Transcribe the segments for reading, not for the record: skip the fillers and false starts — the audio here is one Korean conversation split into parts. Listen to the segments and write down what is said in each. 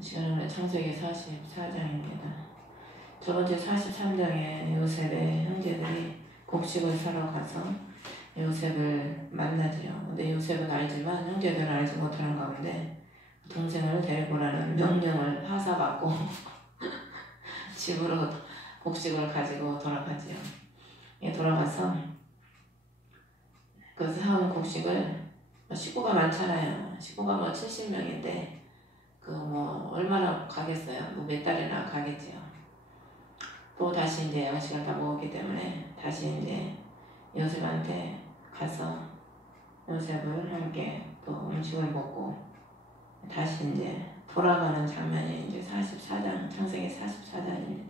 시간은 창세기 44장입니다. 저번주 43장에 요셉의 형제들이 곡식을 사러 가서 요셉을 만나지요. 근데 요셉은 알지만 형제들은 알지 못하는 가운데 동생을 데리고 오라는 명령을 하사받고 집으로 곡식을 가지고 돌아가지요. 돌아가서 그 사온 곡식을 식구가 많잖아요. 식구가 70명인데 얼마나 가겠어요? 몇 달이나 가겠지요. 또 다시 이제 양식을 다 먹었기 때문에 다시 이제 요셉한테 가서 요셉을 함께 또 음식을 먹고 다시 이제 돌아가는 장면이 이제 44장, 창세기 44장입니다.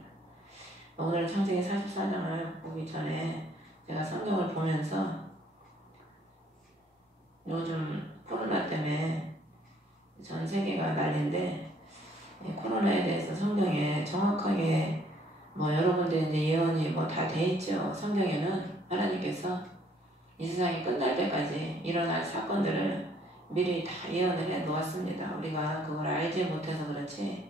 오늘 창세기 44장을 보기 전에 제가 성경을 보면서 요즘 코로나 때문에 전 세계가 난리인데 코로나에 대해서 성경에 정확하게 여러분들 이제 예언이 다 돼 있죠. 성경에는 하나님께서 이 세상이 끝날 때까지 일어날 사건들을 미리 다 예언을 해 놓았습니다. 우리가 그걸 알지 못해서 그렇지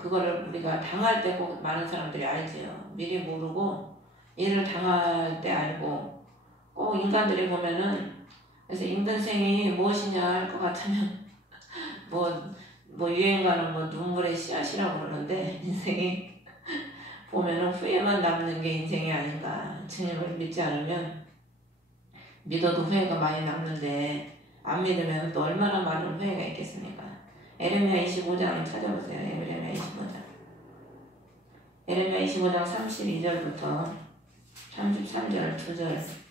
그거를 우리가 당할 때 꼭 많은 사람들이 알지요. 미리 모르고 일을 당할 때 알고 꼭 인간들이 보면은 그래서 인간생이 무엇이냐 할 것 같으면 유행가는 눈물의 씨앗이라고 그러는데 인생이 보면은 후회만 남는 게 인생이 아닌가. 주님을 믿지 않으면 믿어도 후회가 많이 남는데 안 믿으면 또 얼마나 많은 후회가 있겠습니까? 에레미야 25장 찾아보세요. 에레미야 25장. 에레미야 25장 32절부터 33절 2절.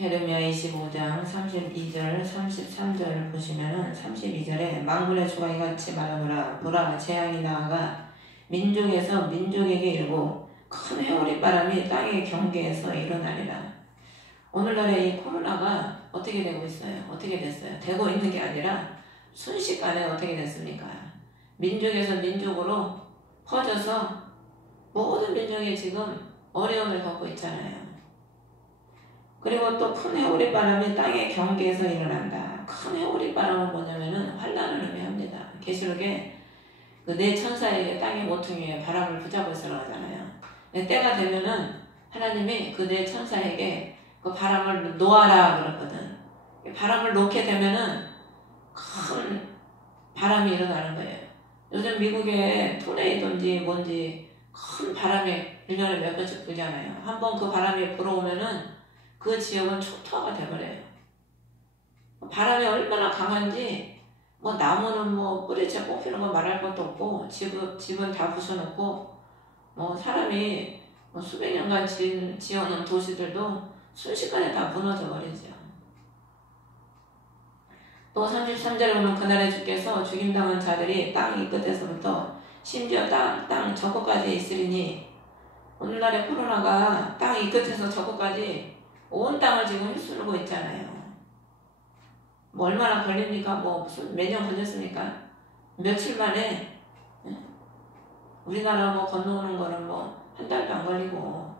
에레미야 25장 32절 33절 보시면은 32절에 만군의 주가 이같이 말하노라. 보라 재앙이 나아가 민족에서 민족에게 일고 큰 회오리 바람이 땅의 경계에서 일어나리라. 오늘날의 이 코로나가 어떻게 되고 있어요? 어떻게 됐어요? 되고 있는 게 아니라 순식간에 어떻게 됐습니까? 민족에서 민족으로 퍼져서 모든 민족이 지금 어려움을 겪고 있잖아요. 그리고 또 큰 회오리 바람이 땅의 경계에서 일어난다. 큰 회오리 바람은 뭐냐면은 환난을 의미합니다. 계시록에 그 네 천사에게 땅의 모퉁이에 바람을 붙잡고 있으라고 하잖아요. 때가 되면은 하나님이 그 네 천사에게 그 바람을 놓아라 그러거든. 바람을 놓게 되면은 큰 바람이 일어나는 거예요. 요즘 미국에 토네이도인지 뭔지 큰 바람이 1년에 몇 번씩 불잖아요. 한번 그 바람이 불어오면은 그 지역은 초토화가 돼버려요. 바람이 얼마나 강한지 나무는 뿌리채 뽑히는 거 말할 것도 없고 집은 다 부숴놓고 사람이 수백 년간 지어놓은 도시들도 순식간에 다 무너져 버리죠. 또 33절에 보면 그날에 주께서 죽임당한 자들이 땅 이 끝에서부터 심지어 땅 저 끝까지 있으리니 오늘날의 코로나가 땅 이 끝에서 저 끝까지 온 땅을 지금 휩쓸고 있잖아요. 얼마나 걸립니까? 무슨 몇 년 걸렸습니까? 며칠 만에 우리나라 건너오는 거는 한 달도 안 걸리고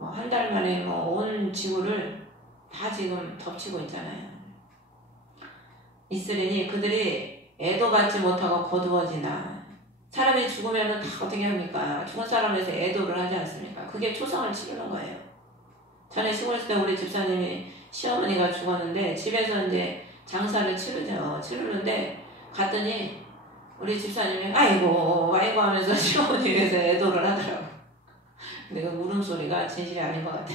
한 달 만에 온 지구를 다 지금 덮치고 있잖아요. 있으리니 그들이 애도 받지 못하고 거두어지나. 사람이 죽으면 다 어떻게 합니까? 죽은 사람에서 애도를 하지 않습니까? 그게 초상을 치르는 거예요. 전에 시골 있을 때 우리 집사님이 시어머니가 죽었는데 집에서 이제 장사를 치르는데 갔더니 우리 집사님이 아이고 하면서 시어머니 위해서 애도를 하더라고. 근데 그 울음소리가 진실이 아닌 것 같아.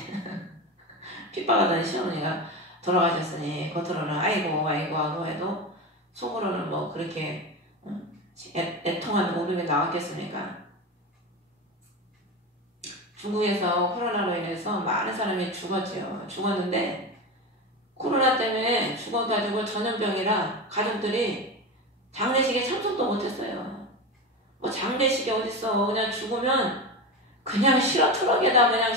핍박하던 시어머니가 돌아가셨으니 겉으로는 아이고 하고 해도 속으로는 그렇게 애통한 울음이 나왔겠습니까? 중국에서 코로나로 인해서 많은 사람이 죽었는데 코로나 때문에 죽어가지고 전염병이라 가족들이 장례식에 참석도 못했어요. 장례식이 어딨어. 그냥 죽으면 그냥 실어 트럭에다 그냥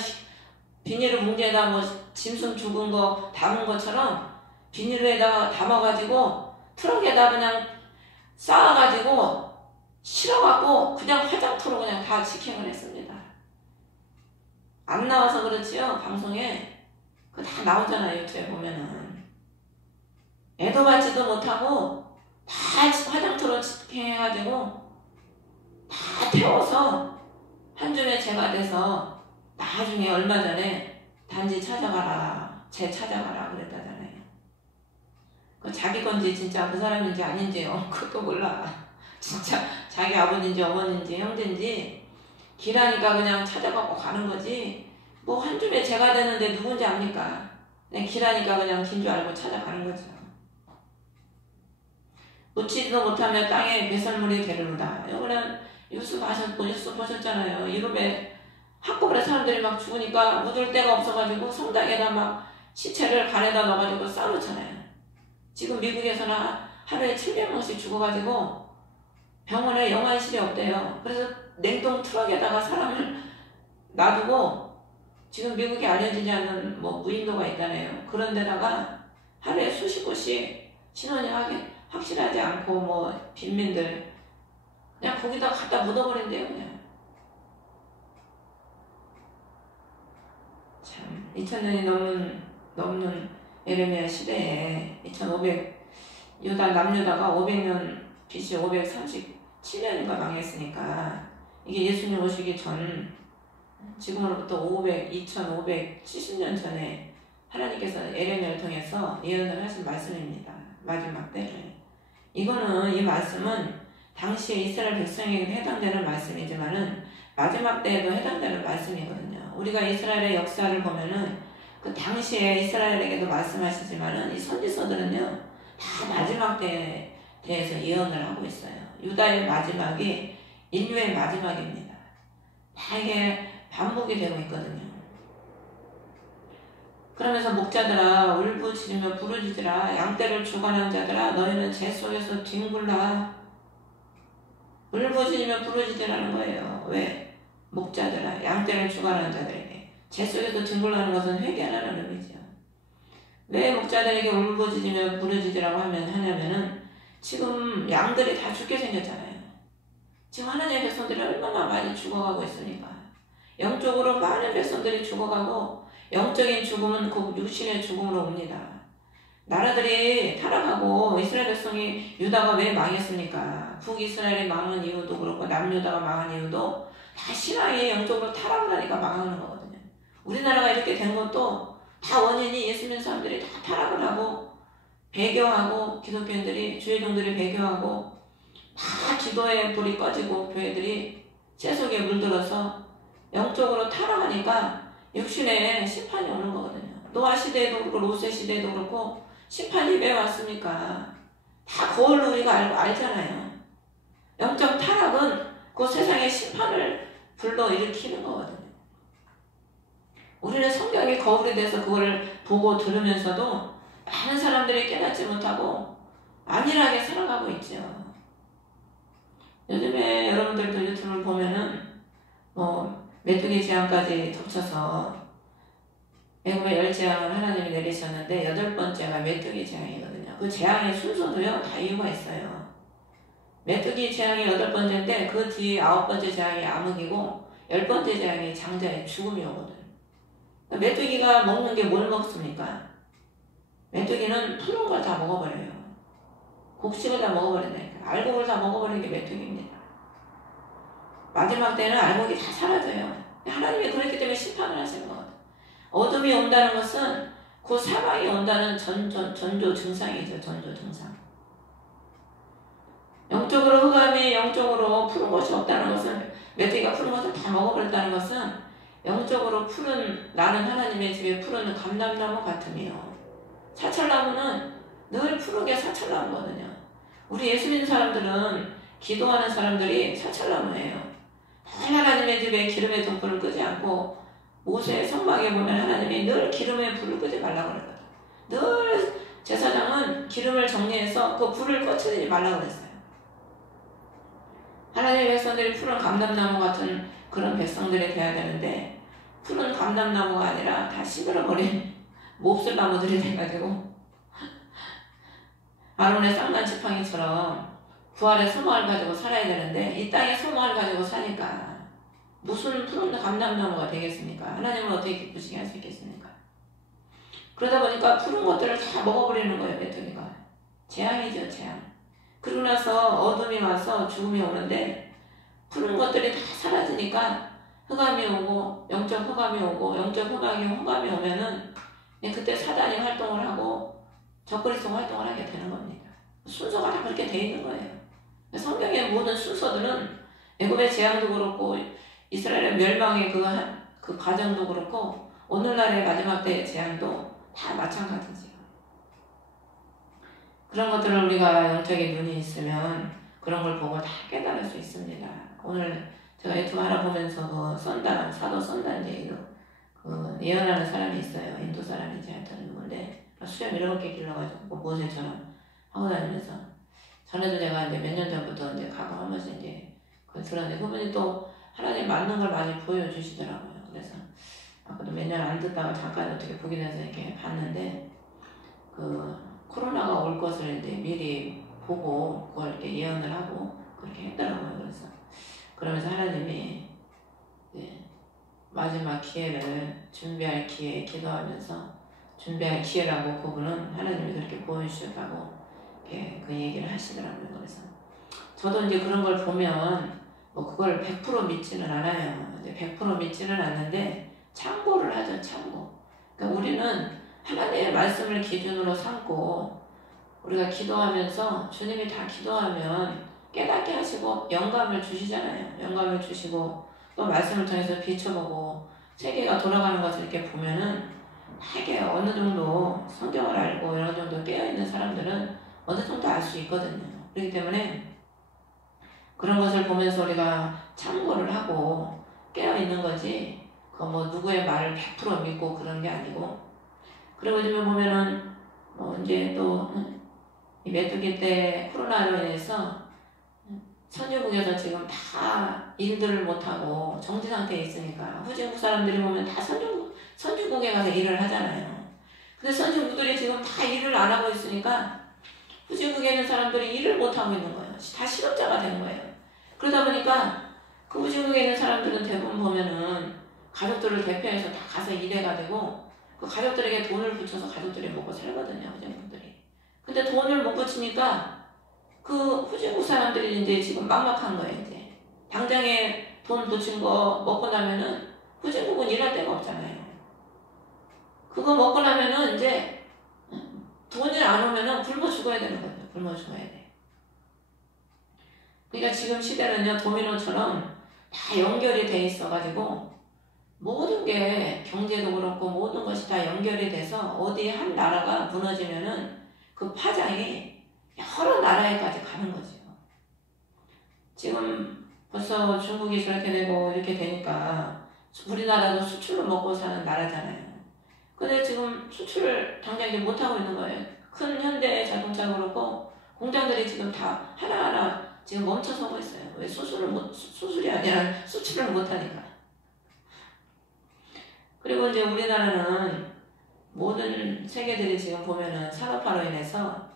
비닐 뭉개다 짐승 죽은 거 담은 것처럼 비닐에다가 담아가지고 트럭에다 그냥 쌓아가지고 실어갖고 그냥 화장터로 그냥 다 직행을 했습니다. 안 나와서 그렇지요. 방송에 그거 다 나오잖아요. 유튜브에 보면은. 애도 받지도 못하고 다 화장터로 집행해가지고 다 태워서 한 줌의 재가 돼서 나중에 얼마 전에 단지 찾아가라, 재 찾아가라 그랬다잖아요. 그 자기 건지 진짜 그 사람인지 아닌지요. 그것도 몰라. 진짜 자기 아버지인지 어머니인지 형제인지 길하니까 그냥 찾아가고 가는 거지. 뭐 한 줌에 재가 되는데 누군지 압니까? 그냥 길하니까 그냥 긴 줄 알고 찾아가는 거죠. 묻지도 못하면 땅에 배설물이 되르르다. 이거는 뉴스 보셨잖아요. 유럽에 한꺼번에 사람들이 막 죽으니까 묻을 데가 없어가지고 성당에다 막 시체를 간에다 넣어가지고 싸놓잖아요. 지금 미국에서는 하루에 700명씩 죽어가지고 병원에 영안실이 없대요. 그래서 냉동 트럭에다가 사람을 놔두고 지금 미국에 알려지지 않는 뭐 무인도가 있다네요. 그런 데다가 하루에 수십 곳씩 신원이 확실하지 않고 뭐 빈민들 그냥 거기다 갖다 묻어버린대요. 그냥 참 2000년이 넘는 에레미야 시대에 2500 남유다가 500년 BC 537년인가 망했으니까 이게 예수님 오시기 전 지금으로부터 2570년 전에 하나님께서 에레미야를 통해서 예언을 하신 말씀입니다. 마지막 때를. 이거는 이 말씀은 당시에 이스라엘 백성에게 해당되는 말씀이지만은 마지막 때에도 해당되는 말씀이거든요. 우리가 이스라엘의 역사를 보면은 그 당시에 이스라엘에게도 말씀하시지만은 이 선지서들은요 다 마지막 때에 대해서 예언을 하고 있어요. 유다의 마지막이 인류의 마지막입니다. 다 이게 반복이 되고 있거든요. 그러면서 목자들아 울부짖으며 부르짖으라 양떼를 주관한 자들아 너희는 재 속에서 뒹굴라. 울부짖으며 부르짖으라는 거예요. 왜? 목자들아 양떼를 주관한 자들에게 재 속에서 뒹굴라는 것은 회개하라는 의미죠. 왜 목자들에게 울부짖으며 부르짖으라고 하냐면은 지금 양들이 다 죽게 생겼잖아요. 지금 하나님의 백성들이 얼마나 많이 죽어가고 있으니까 영적으로 많은 백성들이 죽어가고 영적인 죽음은 곧 육신의 죽음으로 옵니다. 나라들이 타락하고 이스라엘 백성이 유다가 왜 망했습니까? 북이스라엘이 망한 이유도 그렇고 남유다가 망한 이유도 다 신앙이 영적으로 타락을 하니까 망하는 거거든요. 우리나라가 이렇게 된 것도 다 원인이 예수 믿는 사람들이 다 타락을 하고 배교하고 기독교인들이 주의종들이 배교하고 다 기도의 불이 꺼지고 교회들이 세속에 물들어서 영적으로 타락하니까 육신에 심판이 오는 거거든요. 노아 시대에도 그렇고 롯의 시대에도 그렇고 심판이 왜 왔습니까? 다 거울로 우리가 알잖아요. 영적 타락은 그 세상의 심판을 불러일으키는 거거든요. 우리는 성경이 거울이 돼서 그거를 보고 들으면서도 많은 사람들이 깨닫지 못하고 안일하게 살아가고 있죠. 요즘에 여러분들도 유튜브를 보면은 메뚜기 재앙까지 덮쳐서 애굽의 열재앙을 하나님이 내리셨는데 8번째가 메뚜기 재앙이거든요. 그 재앙의 순서도요 다 이유가 있어요. 메뚜기 재앙이 8번째인데 그 뒤에 9번째 재앙이 암흑이고 10번째 재앙이 장자의 죽음이 오거든. 메뚜기가 먹는 게 뭘 먹습니까? 메뚜기는 푸른 걸 다 먹어버려요. 곡식을 다 먹어버린다니까. 알곡을 다 먹어버리는 게 메뚜기입니다. 마지막 때는 알곡이 다 사라져요. 하나님이 그렇기 때문에 심판을 하시는 거거든. 어둠이 온다는 것은 그 사망이 온다는 전조 증상이죠. 전조 증상. 영적으로 흑암이 영적으로 푸른 것이 없다는 것은 메뚜기가 푸른 것을 다 먹어버렸다는 것은 영적으로 푸른 나는 하나님의 집에 푸른 감람나무 같으며 사철나무는 늘 푸르게 사철나무거든요. 우리 예수 믿는 사람들은 기도하는 사람들이 사철나무예요. 하나님의 집에 기름의 등불을 끄지 않고 모세의 성막에 보면 하나님이 늘 기름의 불을 끄지 말라고 그랬거든. 늘 제사장은 기름을 정리해서 그 불을 꺼치지 말라고 그랬어요. 하나님의 백성들이 푸른 감람나무 같은 그런 백성들이 돼야 되는데 푸른 감람나무가 아니라 다 시들어버린 몹쓸나무들이 돼가지고 아론의 쌍난 지팡이처럼 부활의 소망을 가지고 살아야 되는데 이 땅에 소망을 가지고 사니까 무슨 푸른 감람나무가 되겠습니까? 하나님을 어떻게 기쁘시게 할 수 있겠습니까? 그러다 보니까 푸른 것들을 다 먹어버리는 거예요, 메뚜기가. 재앙이죠, 재앙. 그러고 나서 어둠이 와서 죽음이 오는데 푸른 것들이 다 사라지니까 흑암이 오고 영적 흑암이 오고 영적 흑암이 오면은 그때 사단이 활동을 하고 적그리스도 활동을 하게 되는 겁니다. 순서가 다 그렇게 돼 있는 거예요. 성경의 모든 순서들은 애굽의 재앙도 그렇고 이스라엘의 멸망의 그 과정도 그렇고 오늘날의 마지막 때의 재앙도 다 마찬가지죠. 그런 것들을 우리가 영적인 눈이 있으면 그런 걸 보고 다 깨달을 수 있습니다. 오늘 제가 유튜브 하나 보면서 그 사도 선단 얘기도 예언하는 사람이 있어요. 인도 사람인지 하여튼 누군데 수염 이렇게 길러가지고 모세처럼 하고 다니면서 전에도 제가 이제 몇 년 전부터 이제 가끔 한 번씩 이제 들었는데 그분이 또 하나님 맞는 걸 많이 보여주시더라고요. 그래서 아까도 몇 년 안 듣다가 잠깐 어떻게 보게 돼서 이렇게 봤는데 코로나가 올 것을 이제 미리 보고 그걸 이렇게 예언을 하고 그렇게 했더라고요. 그래서 그러면서 하나님이 마지막 기회를 준비할 기회에 기도하면서 준비할 기회라고 그분은 하나님이 그렇게 보여주셨다고 그 얘기를 하시더라고요. 그래서 저도 이제 그런 걸 보면 뭐 그걸 100% 믿지는 않아요. 이제 100% 믿지는 않는데 참고를 하죠. 참고. 그러니까 우리는 하나님의 말씀을 기준으로 삼고 우리가 기도하면서 주님이 다 기도하면 깨닫게 하시고 영감을 주시잖아요. 영감을 주시고 또 말씀을 통해서 비춰보고 세계가 돌아가는 것을 이렇게 보면은 되게 어느 정도 성경을 알고 어느 정도 깨어있는 사람들은 어느 정도 알 수 있거든요. 그렇기 때문에 그런 것을 보면서 우리가 참고를 하고 깨어있는 거지 뭐 누구의 말을 100% 믿고 그런 게 아니고 그리고 요즘에 보면은 이제 또 이 메뚜기 때 코로나로 인해서 선진국에서 지금 다 일들을 못하고 정지 상태에 있으니까 후진국 사람들이 보면 다 선진국에 가서 일을 하잖아요. 근데 선진국들이 지금 다 일을 안 하고 있으니까 후진국에 있는 사람들이 일을 못하고 있는 거예요. 다 실업자가 된 거예요. 그러다 보니까 그 후진국에 있는 사람들은 대부분 보면은 가족들을 대표해서 다 가서 일해가지고 그 가족들에게 돈을 붙여서 가족들이 먹고 살거든요. 후진국들이. 근데 돈을 못 붙이니까 그 후진국 사람들이 이제 지금 막막한 거예요. 이제 당장에 돈 붙인 거 먹고 나면은 후진국은 일할 데가 없잖아요. 그거 먹고 나면은 이제 돈이 안 오면은 굶어 죽어야 되는 거죠. 굶어 죽어야 돼. 그러니까 지금 시대는요 도미노처럼 다 연결이 돼 있어가지고 모든 게 경제도 그렇고 모든 것이 다 연결이 돼서 어디 한 나라가 무너지면은 그 파장이 여러 나라에까지 가는 거죠. 지금 벌써 중국이 저렇게 되고 이렇게 되니까 우리나라도 수출로 먹고 사는 나라잖아요. 근데 지금 수출을 당장 이제 못하고 있는 거예요. 큰 현대 자동차 그렇고 공장들이 지금 다 하나하나 지금 멈춰서고 있어요. 왜 수술이 아니라 수출을 못하니까. 그리고 이제 우리나라는 모든 세계들이 지금 보면은 산업화로 인해서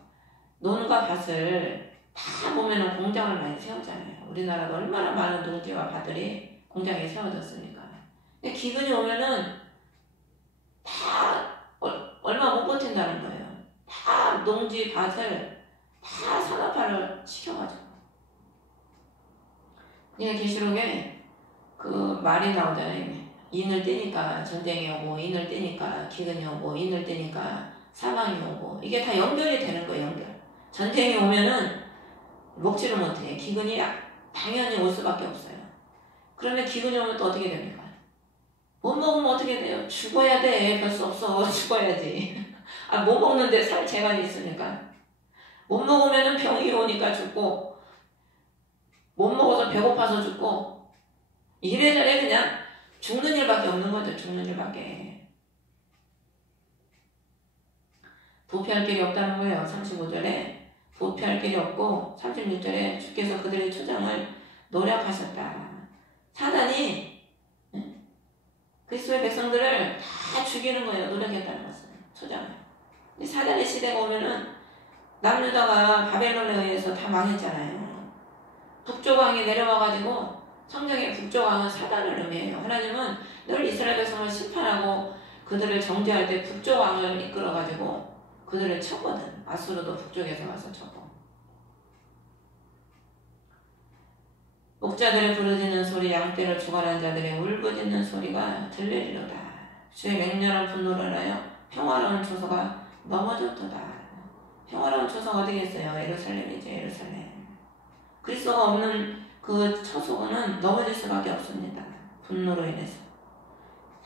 논과 밭을 다 보면은 공장을 많이 세우잖아요. 우리나라가 얼마나 많은 농지와 밭들이 공장에 세워졌습니까? 근데 기근이 오면은 다 얼마 못 버틴다는 거예요. 다 농지 밭을 다 산업화를 시켜가지고. 그러니까 계시록에 그 말이 나오잖아요. 인을 떼니까 전쟁이 오고 인을 떼니까 기근이 오고 인을 떼니까 사망이 오고 이게 다 연결이 되는 거예요. 연결. 전쟁이 오면은 먹지를 못해. 기근이 당연히 올 수밖에 없어요. 그러면 기근이 오면 또 어떻게 됩니까? 못 먹으면 어떻게 돼요? 죽어야 돼. 별 수 없어. 죽어야지. 못 먹는데 살 재간이 있으니까. 못 먹으면은 병이 오니까 죽고 못 먹어서 배고파서 죽고 이래저래 그냥 죽는 일밖에 없는 거죠. 죽는 일밖에. 도피할 길이 없다는 거예요. 35절에 도피할 길이 없고 36절에 주께서 그들의 초장을 노력하셨다. 사단이 그리스도의 백성들을 다 죽이는 거예요. 노력했다는 것은. 초장을. 근데 사단의 시대가 오면은 남유다가 바벨론에 의해서 다 망했잖아요. 북쪽 왕이 내려와가지고 성경의 북쪽 왕은 사단을 의미해요. 하나님은 늘 이스라엘 백성을 심판하고 그들을 정죄할 때 북쪽 왕을 이끌어가지고 그들을 쳤거든. 아수르도 북쪽에서 와서 쳤고. 목자들의 부르짖는 소리, 양떼를 주관한 자들의 울부짖는 소리가 들리리로다. 주의 맹렬한 분노를 인하여 평화로운 초소가 넘어졌도다. 평화로운 초소가 어디겠어요? 예루살렘이죠. 예루살렘. 그리스도가 없는 그 초소는 넘어질 수밖에 없습니다. 분노로 인해서.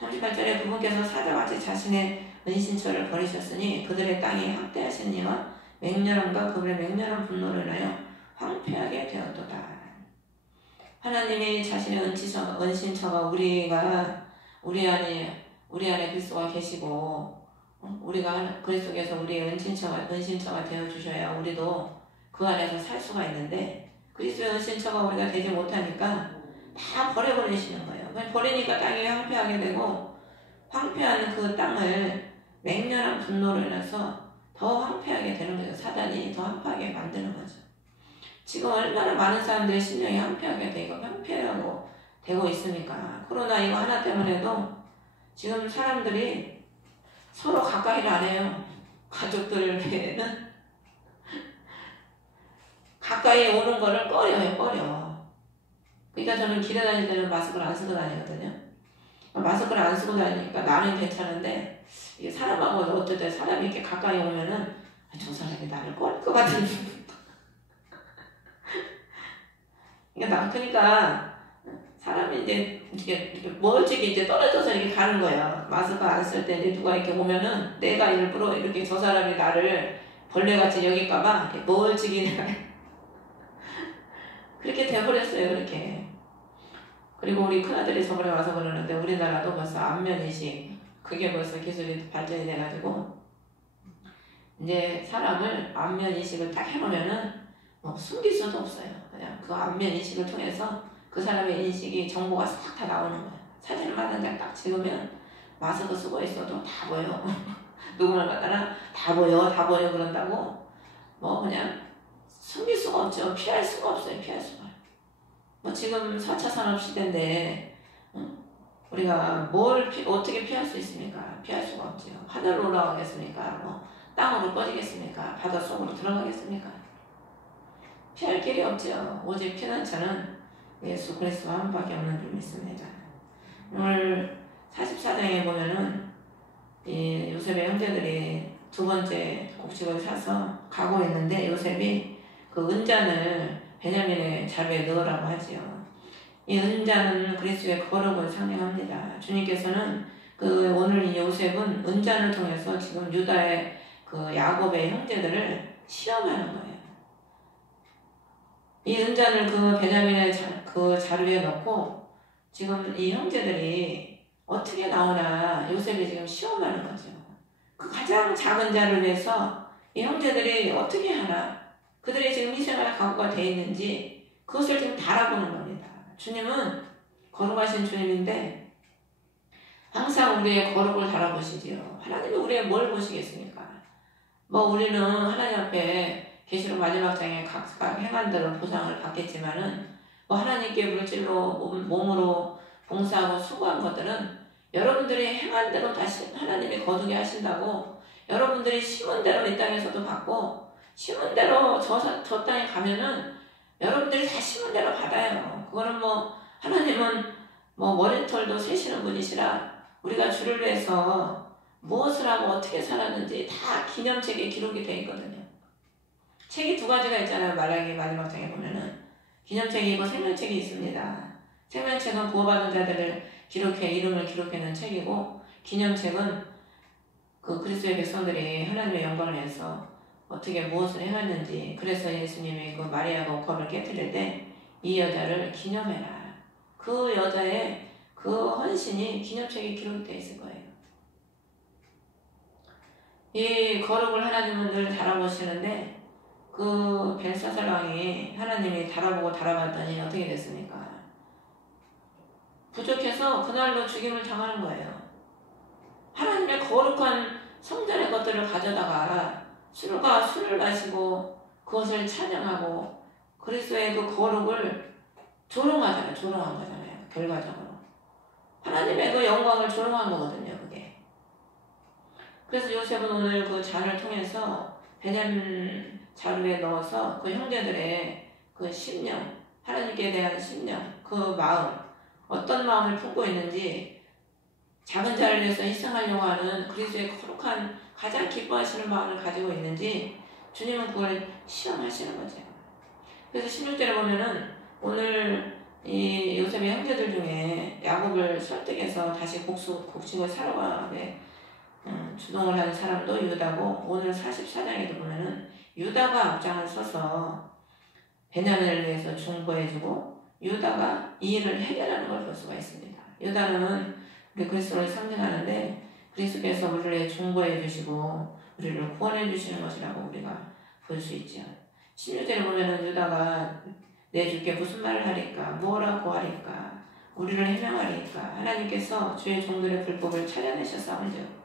38절에 그분께서 사자같이 자신의 은신처를 버리셨으니 그들의 땅이 학대하시니와 맹렬함과 그분의 맹렬한 분노를 인하여 황폐하게 되었도다. 하나님이 자신의 은신처가 우리 안에 그리스도가 계시고 우리가 그리스도께서 우리의 은신처가 되어주셔야 우리도 그 안에서 살 수가 있는데 그리스도의 은신처가 우리가 되지 못하니까 다 버려버리시는 거예요. 버리니까 땅이 황폐하게 되고 황폐한 그 땅을 맹렬한 분노로 인해서 더 황폐하게 되는 거죠. 사단이 더 황폐하게 만드는 거죠. 지금 얼마나 많은 사람들의 심령이 황폐하고 되고 있습니까? 코로나 이거 하나 때문에도 지금 사람들이 서로 가까이를 안 해요. 가족들 외에는 가까이 오는 거를 꺼려. 그러니까 저는 길에 다닐 때는 마스크를 안 쓰고 다니거든요. 마스크를 안 쓰고 다니니까 나는 괜찮은데 이게 사람하고 어떨 때 사람이 이렇게 가까이 오면은 저 사람이 나를 꺼릴 것 같은 그러니까 사람이 이제 멀찍이 이제 떨어져서 이렇게 가는 거야. 마스크 안 쓸 때 이제 누가 이렇게 오면은 내가 일부러 이렇게 저 사람이 나를 벌레같이 여길까봐 멀찍이 그렇게 돼버렸어요. 그렇게. 그리고 우리 큰아들이 저번에 와서 그러는데 우리나라도 벌써 안면인식 그게 벌써 기술이 발전이 돼가지고 이제 사람을 안면인식을 딱 해놓으면은 뭐 숨길 수도 없어요. 그냥 그 안면인식을 통해서 그 사람의 인식이 정보가 싹 다 나오는 거예요. 사진을 한 장 딱 찍으면 마스크 쓰고 있어도 다 보여. 누구를 갖다가 다 보여 그런다고 뭐 그냥 숨길 수가 없죠. 피할 수가 없어요. 뭐 지금 4차 산업시대인데 우리가 뭘 어떻게 피할 수 있습니까? 피할 수가 없죠. 하늘로 올라가겠습니까? 뭐 땅으로 꺼지겠습니까? 바다 속으로 들어가겠습니까? 피할 길이 없죠. 오직 피난처는 예수 그리스도 한 분밖에 없는 줄 믿습니다. 오늘 44장에 보면은 이 요셉의 형제들이 두 번째 곡식을 사서 가고 있는데 요셉이 그 은잔을 베냐민의 자루에 넣으라고 하지요. 이 은잔은 그리스도의 거룩을 상징합니다. 주님께서는 그 오늘 이 요셉은 은잔을 통해서 지금 유다의 그 야곱의 형제들을 시험하는 거예요. 이 은잔을 그 베냐민의 그 자루에 넣고 지금 이 형제들이 어떻게 나오나 요셉이 지금 시험하는 거죠. 그 가장 작은 자를 위해서 이 형제들이 어떻게 하나 그들이 지금 희생할 각오가 되어 있는지 그것을 지금 달아보는 겁니다. 주님은 거룩하신 주님인데 항상 우리의 거룩을 달아보시지요. 하나님이 우리의 뭘 보시겠습니까? 뭐 우리는 하나님 앞에 계시록 마지막 장에 각각 행한대로 보상을 받겠지만은 뭐 하나님께 물질로 몸으로 봉사하고 수고한 것들은 여러분들이 행한 대로 다시 하나님이 거두게 하신다고 여러분들이 심은 대로 이 땅에서도 받고 심은 대로 저 땅에 가면은 여러분들이 다 심은 대로 받아요. 그거는 뭐 하나님은 뭐 머리털도 세시는 분이시라 우리가 주를 위해서 무엇을 하고 어떻게 살았는지 다 기념책에 기록이 되어 있거든요. 책이 두 가지가 있잖아요. 말라기 마지막 장에 보면은 기념책이 있고 생명책이 있습니다. 생명책은 구원받은 자들을 이름을 기록해놓은 책이고 기념책은 그 그리스도의 백성들이 하나님의 영광을 위해서 어떻게 무엇을 행했는지 그래서 예수님이 그 마리아가 옥합을 깨뜨릴 때 이 여자를 기념해라. 그 여자의 그 헌신이 기념책에 기록되어 있을 거예요. 이 거룩을 하나님은 늘 달아보시는데 그 벨사살 왕이 하나님이 달아봤더니 어떻게 됐습니까? 부족해서 그날로 죽임을 당하는 거예요. 하나님의 거룩한 성전의 것들을 가져다가 술을 마시고 그것을 찬양하고 그리스도의 그 거룩을 조롱한 거잖아요. 결과적으로. 하나님의 그 영광을 조롱한 거거든요. 그게. 그래서 요셉은 오늘 그 잔을 통해서 베냐민 자루에 넣어서 그 형제들의 그 심령, 하나님께 대한 심령, 그 마음, 어떤 마음을 품고 있는지, 작은 자를 위해서 희생하려고 하는 그리스도의 거룩한 가장 기뻐하시는 마음을 가지고 있는지 주님은 그걸 시험하시는 거죠. 그래서 16절에 보면은 오늘 이 요셉의 형제들 중에 야곱을 설득해서 다시 곡식을 사러 가게 주동을 하는 사람도 유다고, 오늘 44장에도 보면은 유다가 앞장을 서서 베냐민을 위해서 중보해주고 유다가 이 일을 해결하는 걸 볼 수가 있습니다. 유다는 우리 그리스도를 상징하는데 그리스도께서 우리를 중보해 주시고 우리를 구원해 주시는 것이라고 우리가 볼 수 있죠. 16절에 보면은 유다가 내 주께 무슨 말을 하리까, 뭐라고 하리까, 우리를 해명하리까, 하나님께서 주의 종들의 불법을 찾아내셨사온즉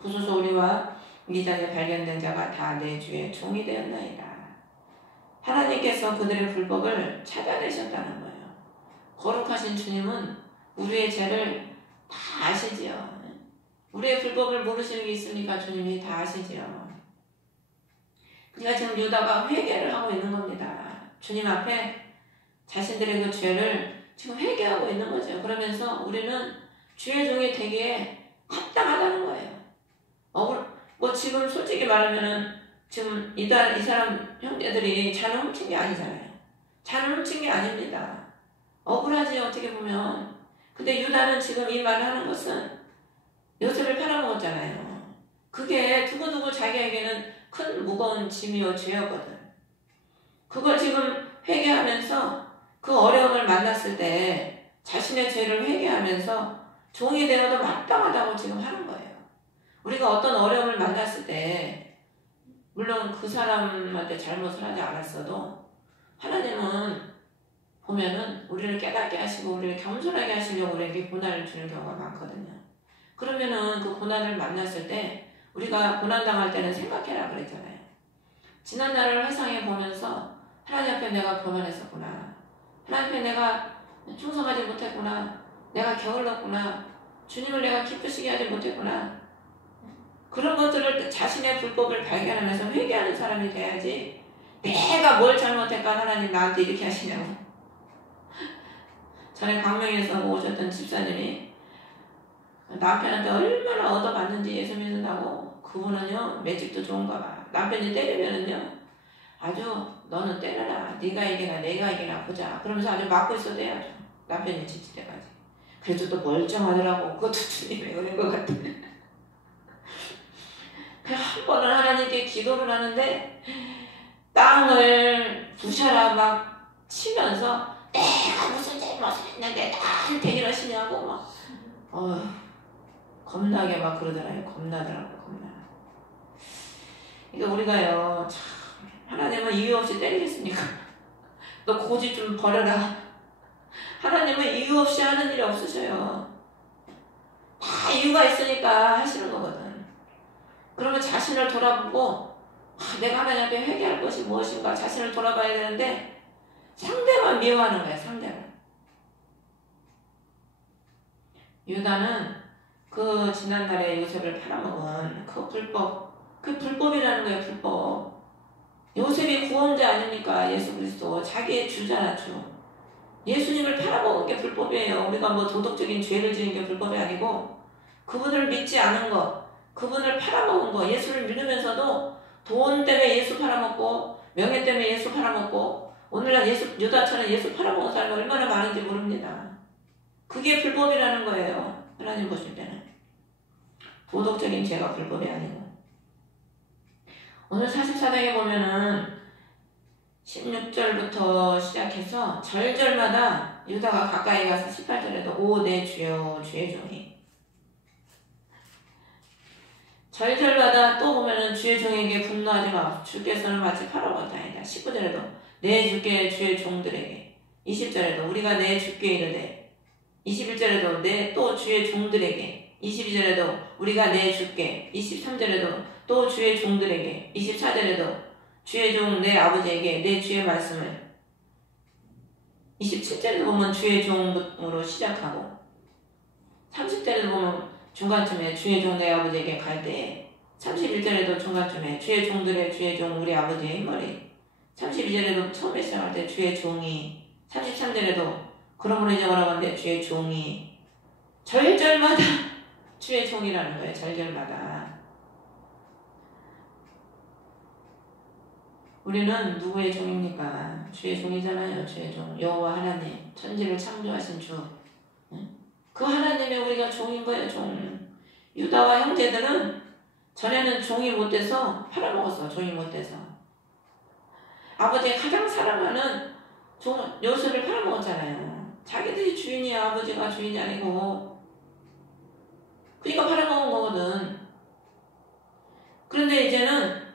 부소서 우리와 이 잔에 발견된 자가 다 내 주의 종이 되었나이다. 하나님께서 그들의 불법을 찾아내셨다는 거예요. 거룩하신 주님은 우리의 죄를 다 아시지요. 우리의 불법을 모르시는 게 있으니까 주님이 다 아시지요. 그러니까 지금 유다가 회개를 하고 있는 겁니다. 주님 앞에 자신들의 그 죄를 지금 회개하고 있는 거죠. 그러면서 우리는 주의 종이 되기에 합당하다는 거예요. 뭐 지금 솔직히 말하면은 지금 이 사람 형제들이 잔을 훔친 게 아니잖아요. 잔을 훔친 게 아닙니다. 억울하지 어떻게 보면. 근데 유다는 지금 이 말을 하는 것은 요셉을 팔아먹었잖아요. 그게 두고두고 자기에게는 큰 무거운 짐이요 죄였거든. 그걸 지금 회개하면서 그 어려움을 만났을 때 자신의 죄를 회개하면서 종이 되어도 마땅하다고 지금 하는 거예요. 우리가 어떤 어려움을 만났을 때 물론 그 사람한테 잘못을 하지 않았어도 하나님은 보면은 우리를 깨닫게 하시고 우리를 겸손하게 하시려고 우리에게 고난을 주는 경우가 많거든요. 그러면은 그 고난을 만났을 때 우리가 고난당할 때는 생각해라 그랬잖아요. 지난 날을 회상해 보면서 하나님 앞에 내가 교만했었구나. 하나님 앞에 내가 충성하지 못했구나. 내가 게을렀구나. 주님을 내가 기쁘시게 하지 못했구나. 그런 것들을 자신의 불법을 발견하면서 회개하는 사람이 돼야지 내가 뭘 잘못했까 하나님 나한테 이렇게 하시냐고. 전에 광명에서 오셨던 집사님이 남편한테 얼마나 얻어맞는지 예수 믿는다고. 그분은요 매직도 좋은가 봐. 남편이 때리면은요 아주 너는 때려라. 네가 이기나 내가 이기나 보자. 그러면서 아주 맞고 있어도 아주 남편이 지칠 때까지. 그래도 또 멀쩡하더라고. 그것도 주님의 은혜인 것 같아. 한 번은 하나님께 기도를 하는데 땅을 부셔라 막 치면서 내가 무슨 잘못을 했는데 나한테 이러시냐고 막 겁나게 막 그러더라고요. 겁나더라고요. 겁나. 그러니까 우리가요 참 하나님은 이유 없이 때리겠습니까? 너 고집 좀 버려라. 하나님은 이유 없이 하는 일이 없으셔요. 다 이유가 있으니까 하시는 거거든. 그러면 자신을 돌아보고 내가 하나님 앞에 회개할 것이 무엇인가 자신을 돌아봐야 되는데 상대만 미워하는 거야. 상대만. 유다는 그 지난날에 요셉을 팔아먹은 그 불법, 그 불법이라는 거예요. 불법. 요셉이 구원자 아닙니까? 예수 그리스도 자기의 주잖아. 주. 예수님을 팔아먹은 게 불법이에요. 우리가 뭐 도덕적인 죄를 지은 게 불법이 아니고 그분을 믿지 않은 거, 그분을 팔아먹은 거, 예수를 믿으면서도 돈 때문에 예수 팔아먹고 명예 때문에 예수 팔아먹고 오늘날 유다처럼 예수 팔아먹은 사람이 얼마나 많은지 모릅니다. 그게 불법이라는 거예요. 하나님 보실 때는. 도덕적인 죄가 불법이 아니고. 오늘 44장에 보면은 16절부터 시작해서 절절마다 유다가 가까이 가서 18절에도 오 내 주여 주의 종이. 절절마다 또 보면은 주의 종에게 분노하지 마. 주께서는 마치 팔아먹었다이다. 19절에도 내 주께 주의 종들에게. 20절에도 우리가 내 주께 이르되. 21절에도 내 또 주의 종들에게. 22절에도 우리가 내 주께. 23절에도 또 주의 종들에게. 24절에도 주의 종 내 아버지에게 내 주의 말씀을. 27절에도 보면 주의 종으로 시작하고 30절에도 보면 중간쯤에 주의 종 내 아버지에게 갈 때에 31절에도 중간쯤에 주의 종들의 주의 종 우리 아버지의 흰머리. 32절에도 처음에 시작할 때 주의 종이. 33절에도 그러므로 이제 뭐라고 하는데 주의 종이. 절절마다 주의 종이라는 거예요. 절절마다. 우리는 누구의 종입니까? 주의 종이잖아요. 주의 종. 여호와 하나님. 천지를 창조하신 주. 그 하나님의 우리가 종인 거예요. 종. 유다와 형제들은 전에는 종이 못돼서 팔아먹었어. 종이 못돼서. 아버지가 가장 사랑하는 요셉을 팔아먹었잖아요. 자기들이 주인이 아버지가 주인이 아니고 그러니까 팔아먹은 거거든. 그런데 이제는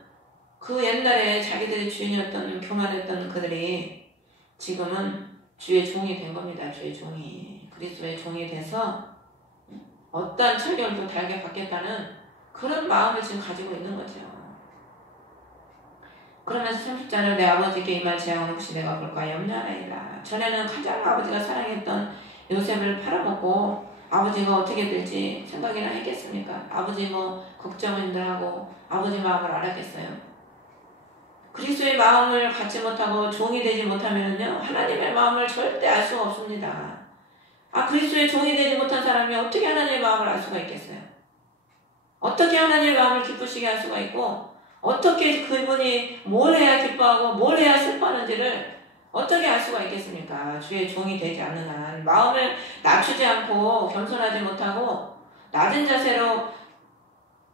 그 옛날에 자기들이 주인이었던 교만했던 그들이 지금은 주의 종이 된 겁니다. 주의 종이. 그리스도의 종이 돼서 어떠한 철결도 달게 받겠다는 그런 마음을 지금 가지고 있는 거죠. 그러면서 30절에 내 아버지께 이 말 재앙은 혹시 내가 볼까 염려하나이다. 전에는 가장 아버지가 사랑했던 요셉을 팔아먹고 아버지가 어떻게 될지 생각이나 했겠습니까? 아버지 걱정을 하고 아버지 마음을 알았겠어요? 그리스도의 마음을 갖지 못하고 종이 되지 못하면요 하나님의 마음을 절대 알 수가 없습니다. 그리스도의 종이 되지 못한 사람이 어떻게 하나님의 마음을 알 수가 있겠어요? 어떻게 하나님의 마음을 기쁘시게 할 수가 있고 어떻게 그분이 뭘 해야 기뻐하고 뭘 해야 슬퍼하는지를 어떻게 알 수가 있겠습니까? 주의 종이 되지 않는 한 마음을 낮추지 않고 겸손하지 못하고 낮은 자세로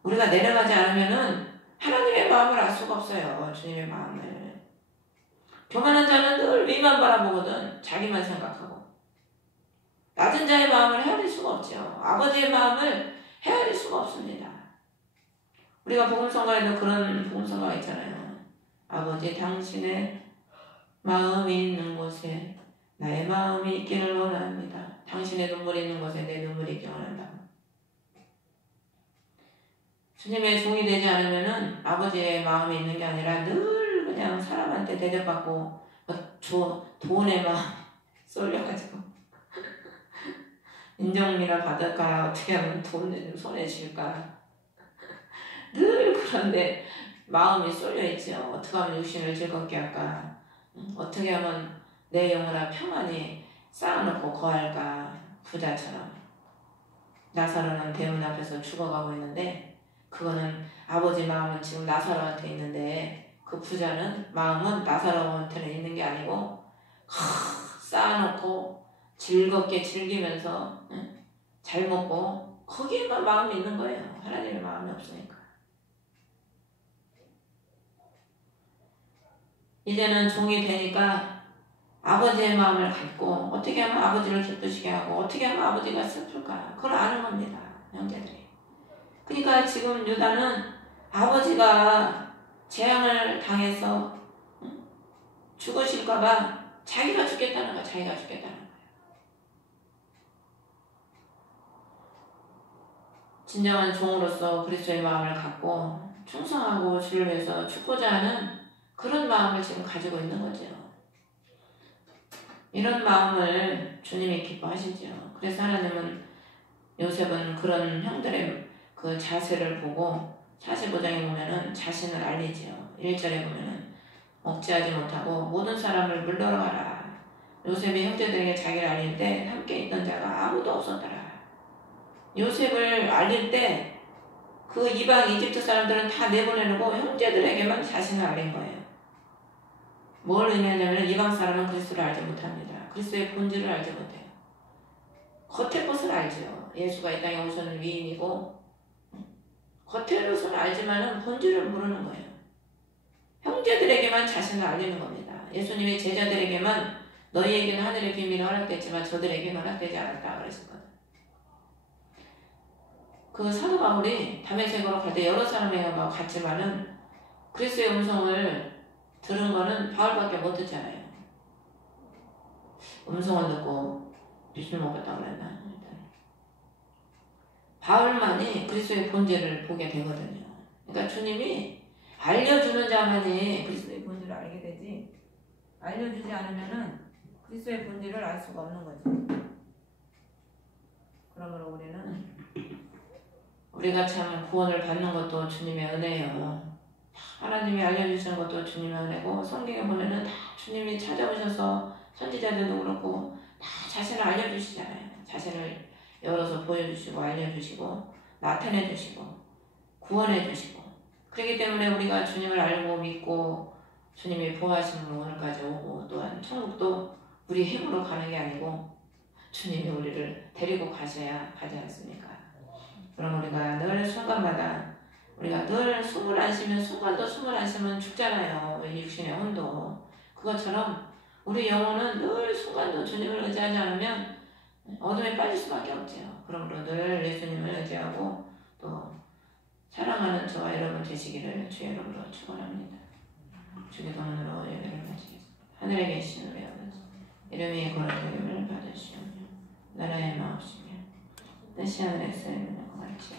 우리가 내려가지 않으면은 하나님의 마음을 알 수가 없어요. 주님의 마음을. 교만한 자는 늘 위만 바라보거든. 자기만 생각하고. 낮은 자의 마음을 헤아릴 수가 없죠. 아버지의 마음을 헤아릴 수가 없습니다. 우리가 복음성가에도 그런 복음성가가 있잖아요. 아버지 당신의 마음이 있는 곳에 나의 마음이 있기를 원합니다. 당신의 눈물이 있는 곳에 내 눈물이 있기를 원한다. 주님의 종이 되지 않으면은 아버지의 마음이 있는 게 아니라 늘 그냥 사람한테 대접받고 돈의 마음 쏠려가지고 인정미나 받을까 어떻게 하면 돈 손에 쥘까 늘 그런데 마음이 쏠려있죠. 어떻게 하면 육신을 즐겁게 할까 어떻게 하면 내 영혼아 평안히 쌓아놓고 거할까. 부자처럼 나사로는 대문 앞에서 죽어가고 있는데 그거는 아버지 마음은 지금 나사로한테 있는데 그 부자는 마음은 나사로한테는 있는 게 아니고 쌓아놓고 즐겁게 즐기면서 잘 먹고 거기에만 마음이 있는 거예요. 하나님의 마음이 없으니까. 이제는 종이 되니까 아버지의 마음을 갖고 어떻게 하면 아버지를 기쁘시게 하고 어떻게 하면 아버지가 슬플까 그걸 아는 겁니다. 형제들이. 그러니까 지금 유다는 아버지가 재앙을 당해서 죽으실까봐 자기가 죽겠다는 거야. 자기가 죽겠다는 거야. 진정한 종으로서 그리스도의 마음을 갖고 충성하고 주를 위해서 죽고자 하는 그런 마음을 지금 가지고 있는 거죠. 이런 마음을 주님이 기뻐하시죠. 그래서 하나님은 요셉은 그런 형들의 그 자세를 보고 45장에 보면은 자신을 알리죠. 1절에 보면은 억제하지 못하고 모든 사람을 물러가라. 요셉이 형제들에게 자기를 알릴 때 함께 있던 자가 아무도 없었더라. 요셉을 알릴 때 그 이방 이집트 사람들은 다 내보내놓고 형제들에게만 자신을 알린 거예요. 뭘 의미하냐면 이방 사람은 그리스도를 알지 못합니다. 그리스도의 본질을 알지 못해요. 겉의 것을 알죠. 예수가 이 땅에 오신 위인이고 겉의 것을 알지만은 본질을 모르는 거예요. 형제들에게만 자신을 알리는 겁니다. 예수님의 제자들에게만 너희에게는 하늘의 비밀이 허락됐지만 저들에게는 허락되지 않았다 그랬었거든. 그 사도 바울이 다메섹으로 갈 때 여러 사람에게 갔지만은 그리스도의 음성을 들은 거는 바울밖에 못 듣잖아요. 음성을 듣고 빛을 먹었다고 그랬나? 바울만이 그리스도의 본질을 보게 되거든요. 그러니까 주님이 알려주는 자만이 그리스도의 본질을 알게 되지 알려주지 않으면은 그리스도의 본질을 알 수가 없는 거죠. 그러므로 우리는 우리가 참 구원을 받는 것도 주님의 은혜예요. 하나님이 알려주시는 것도 주님의 은혜고, 성경에 보면은 다 주님이 찾아오셔서 선지자들도 그렇고 다 자신을 알려주시잖아요. 자신을 열어서 보여주시고 알려주시고 나타내주시고 구원해주시고. 그렇기 때문에 우리가 주님을 알고 믿고 주님이 보호하심으로 오늘까지 오고, 또한 천국도 우리 힘으로 가는 게 아니고 주님이 우리를 데리고 가셔야 가지 않습니까? 그럼 우리가 늘 순간마다, 우리가 늘 숨을 안 쉬면, 순간도 숨을 안 쉬면 죽잖아요. 육신의 혼도. 그것처럼 우리 영혼은 늘 순간도 주님을 의지하지 않으면 어둠에 빠질 수밖에 없죠. 그러므로 늘 예수님을 의지하고 또 사랑하는 저와 여러분 되시기를 주의 이름으로 축원합니다. 주기도문으로 예배를 마치겠습니다. 하늘에 계신 우리 아버지, 이름이 거룩하심을 받으시오며 나라의 마옵시며 뜻이 하늘에서 이루는 것 같이